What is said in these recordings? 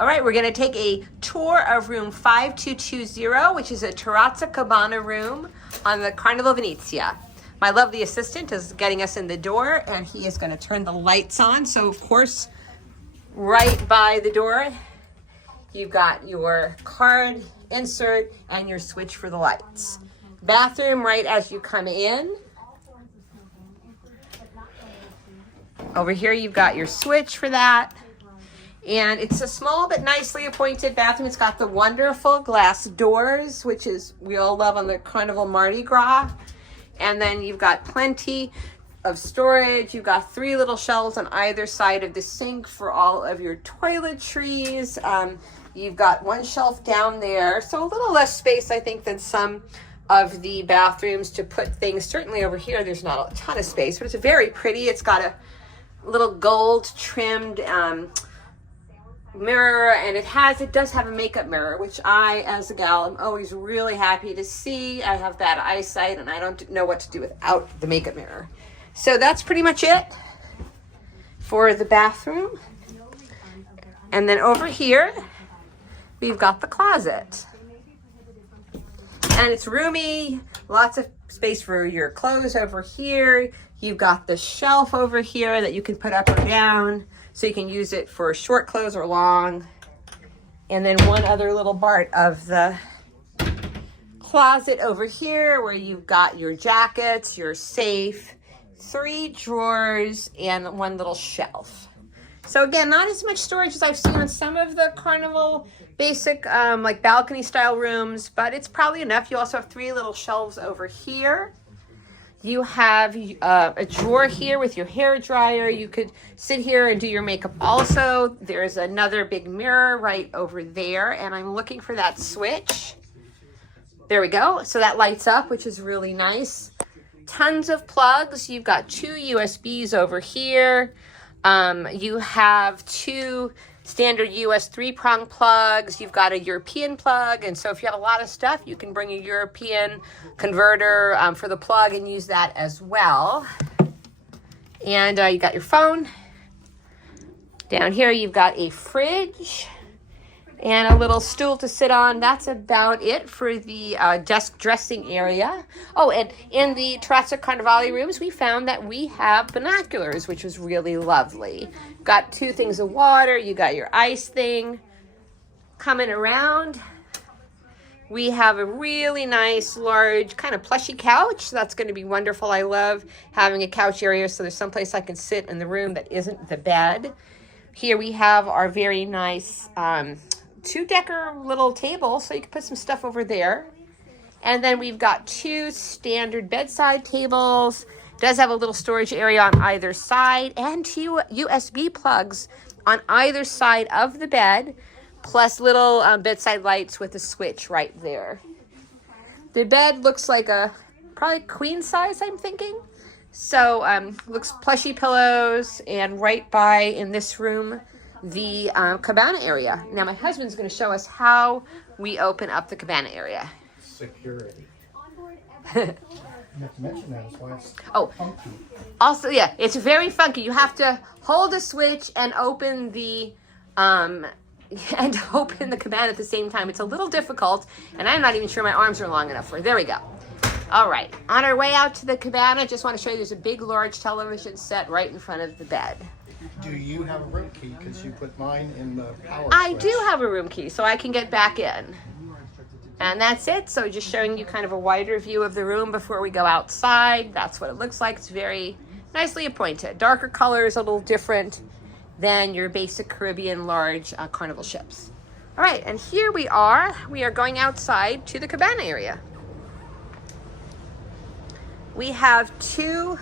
All right, we're gonna take a tour of room 5220, which is a Terraza Cabana room on the Carnival Venezia. My lovely assistant is getting us in the door, and he is gonna turn the lights on. So of course, right by the door, you've got your card insert and your switch for the lights. Bathroom right as you come in. Over here, you've got your switch for that. And it's a small but nicely appointed bathroom. It's got the wonderful glass doors, which is we all love on the Carnival Mardi Gras. And then you've got plenty of storage. You've got 3 little shelves on either side of the sink for all of your toiletries. You've got 1 shelf down there. So a little less space, I think, than some of the bathrooms to put things. Certainly over here, there's not a ton of space, but it's very pretty. It's got a little gold trimmed mirror, and it does have a makeup mirror, which I, as a gal, am always really happy to see. I have bad eyesight, and I don't know what to do without the makeup mirror. So that's pretty much it for the bathroom. And then over here, we've got the closet. And it's roomy, lots of space for your clothes over here. You've got the shelf over here that you can put up or down, so you can use it for short clothes or long. And then one other little part of the closet over here where you've got your jackets, your safe, 3 drawers, and 1 little shelf. So again, not as much storage as I've seen on some of the Carnival basic like balcony style rooms, but it's probably enough. You also have 3 little shelves over here. You have a drawer here with your hair dryer. You could sit here and do your makeup also. There's another big mirror right over there, and I'm looking for that switch. There we go. So that lights up, which is really nice. Tons of plugs. You've got 2 USBs over here. You have 2 standard US 3-prong plugs. You've got a European plug, and so if you have a lot of stuff, you can bring a European converter for the plug and use that as well. And you got your phone. Down here, you've got a fridge and a little stool to sit on. That's about it for the desk dressing area. Oh, and in the Terraza Carnivale rooms, we found that we have binoculars, which was really lovely. Got 2 things of water. You got your ice thing coming around. We have a really nice, large, kind of plushy couch. That's going to be wonderful. I love having a couch area, so there's someplace I can sit in the room that isn't the bed. Here we have our very nice 2-decker little table, so you can put some stuff over there. And then we've got 2 standard bedside tables. It does have a little storage area on either side, and 2 USB plugs on either side of the bed, plus little bedside lights with a switch right there. The bed looks like a probably queen size, I'm thinking. So looks plushy pillows, and right by in this room, the cabana area. Now my husband's going to show us how we open up the cabana area. Security. You have to mention that, that's why it's funky. Also, yeah, it's very funky. You have to hold a switch and open the cabana at the same time. It's a little difficult, and I'm not even sure my arms are long enough for it. There we go. All right, on our way out to the cabana, just want to show you there's a big, large television set right in front of the bed. Do you have a room key? Because you put mine in the power switch. I do have a room key, so I can get back in. And that's it. So just showing you kind of a wider view of the room before we go outside. That's what it looks like. It's very nicely appointed. Darker colors, a little different than your basic Caribbean large Carnival ships. All right, and here we are. We are going outside to the cabana area. We have 2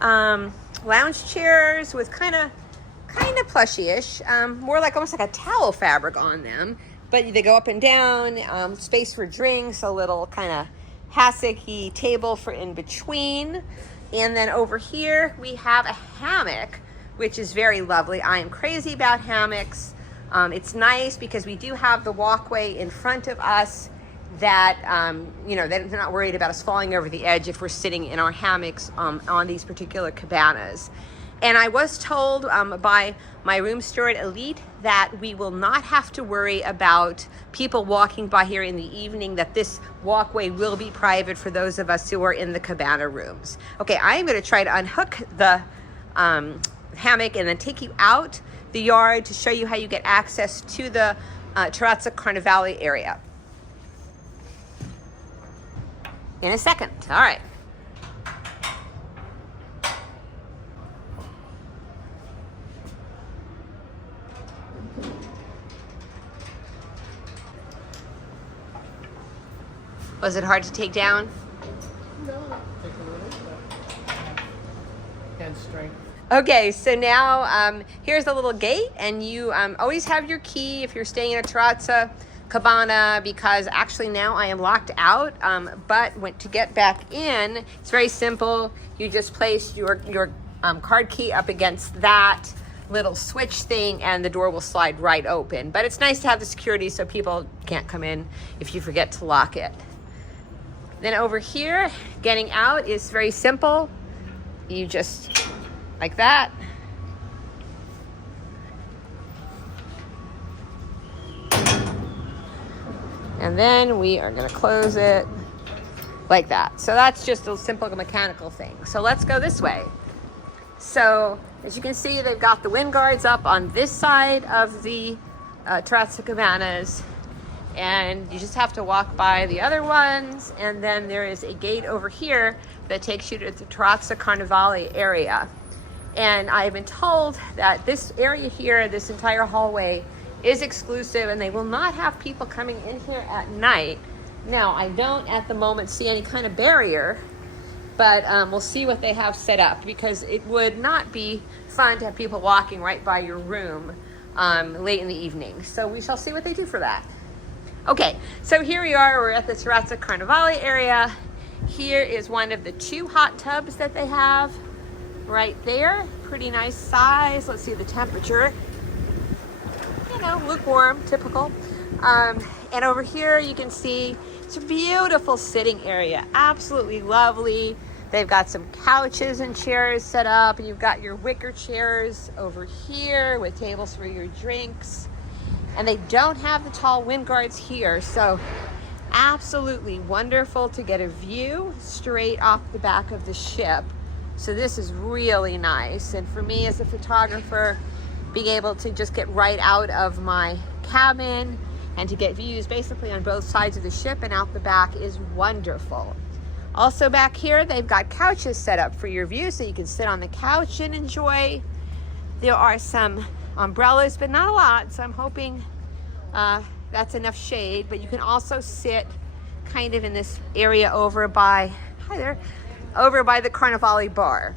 lounge chairs with kind of plushy-ish, more like almost like a towel fabric on them, but they go up and down. Space for drinks, a little kind of hassocky table for in between, and then over here we have a hammock, which is very lovely. I am crazy about hammocks. It's nice because we do have the walkway in front of us that they're not worried about us falling over the edge if we're sitting in our hammocks on these particular cabanas. And I was told by my room steward, Elite, that we will not have to worry about people walking by here in the evening, that this walkway will be private for those of us who are in the Cabana rooms. Okay, I'm going to try to unhook the hammock and then take you out the yard to show you how you get access to the Terraza Carnivale area. In a second. All right. Was it hard to take down? No, take a little hand strength. Okay, so now here's a little gate, and you always have your key if you're staying in a Terraza Cabana, because actually now I am locked out, but to get back in, it's very simple. You just place your card key up against that little switch thing and the door will slide right open. But it's nice to have the security so people can't come in if you forget to lock it. Then over here, getting out is very simple. You just, like that. And then we are gonna close it like that. So that's just a simple mechanical thing. So let's go this way. So as you can see, they've got the wind guards up on this side of the Terraza Cabanas. And you just have to walk by the other ones, and then there is a gate over here that takes you to the Terraza Carnivale area. And I've been told that this area here, this entire hallway, is exclusive, and they will not have people coming in here at night. Now, I don't at the moment see any kind of barrier, but we'll see what they have set up, because it would not be fun to have people walking right by your room late in the evening. So we shall see what they do for that. Okay, so here we are, we're at the Terraza Carnivale area. Here is one of the 2 hot tubs that they have right there. Pretty nice size. Let's see the temperature. You know, lukewarm, typical. And over here you can see it's a beautiful sitting area, absolutely lovely. They've got some couches and chairs set up, and you've got your wicker chairs over here with tables for your drinks. And they don't have the tall wind guards here, so absolutely wonderful to get a view straight off the back of the ship. So this is really nice. And for me as a photographer, being able to just get right out of my cabin and to get views basically on both sides of the ship and out the back is wonderful. Also back here, they've got couches set up for your view, so you can sit on the couch and enjoy. There are some umbrellas, but not a lot, so I'm hoping that's enough shade. But you can also sit kind of in this area over by, hi there, over by the Carnivale bar.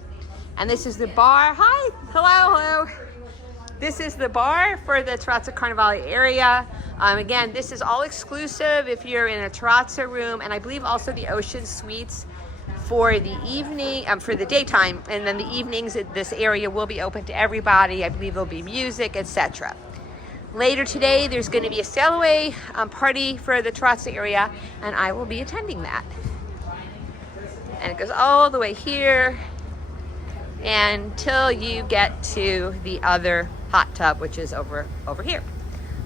And this is the bar. Hi, hello. This is the bar for the Terraza Carnivale area. Again, this is all exclusive if you're in a Terrazza room, and I believe also the Ocean Suites for the evening, for the daytime, and then the evenings, this area will be open to everybody. I believe there'll be music, etc. Later today, there's going to be a sail away party for the Terrazza area, and I will be attending that. And it goes all the way here until you get to the other hot tub, which is over here.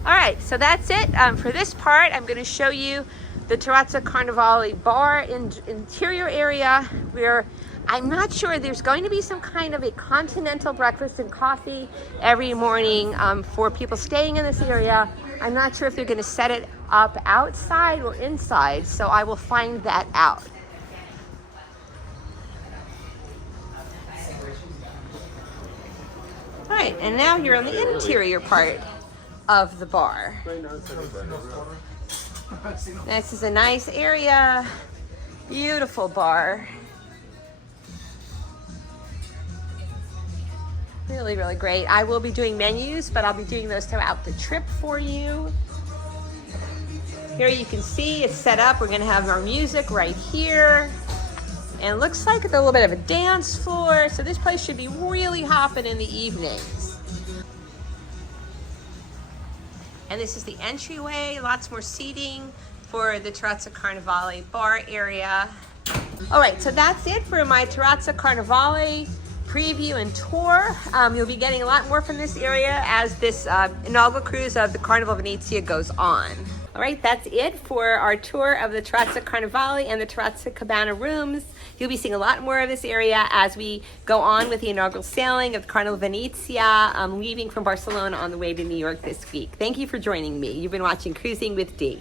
All right, so that's it for this part. I'm going to show you the Terraza Carnivale bar interior area, where I'm not sure, there's going to be some kind of a continental breakfast and coffee every morning for people staying in this area. I'm not sure if they're going to set it up outside or inside, so I will find that out. All right, and now you're on the interior part of the bar. This is a nice area, beautiful bar. Really, really great. I will be doing menus, but I'll be doing those throughout the trip for you. Here you can see it's set up. We're gonna have our music right here. And it looks like it's a little bit of a dance floor, so this place should be really hopping in the evenings. And this is the entryway, lots more seating for the Terraza Carnivale bar area. All right, so that's it for my Terraza Carnivale preview and tour. You'll be getting a lot more from this area as this inaugural cruise of the Carnival Venezia goes on. All right, that's it for our tour of the Terraza Carnivale and the Terrazza Cabana rooms. You'll be seeing a lot more of this area as we go on with the inaugural sailing of the Carnival Venezia, leaving from Barcelona on the way to New York this week. Thank you for joining me. You've been watching Cruising with Dee.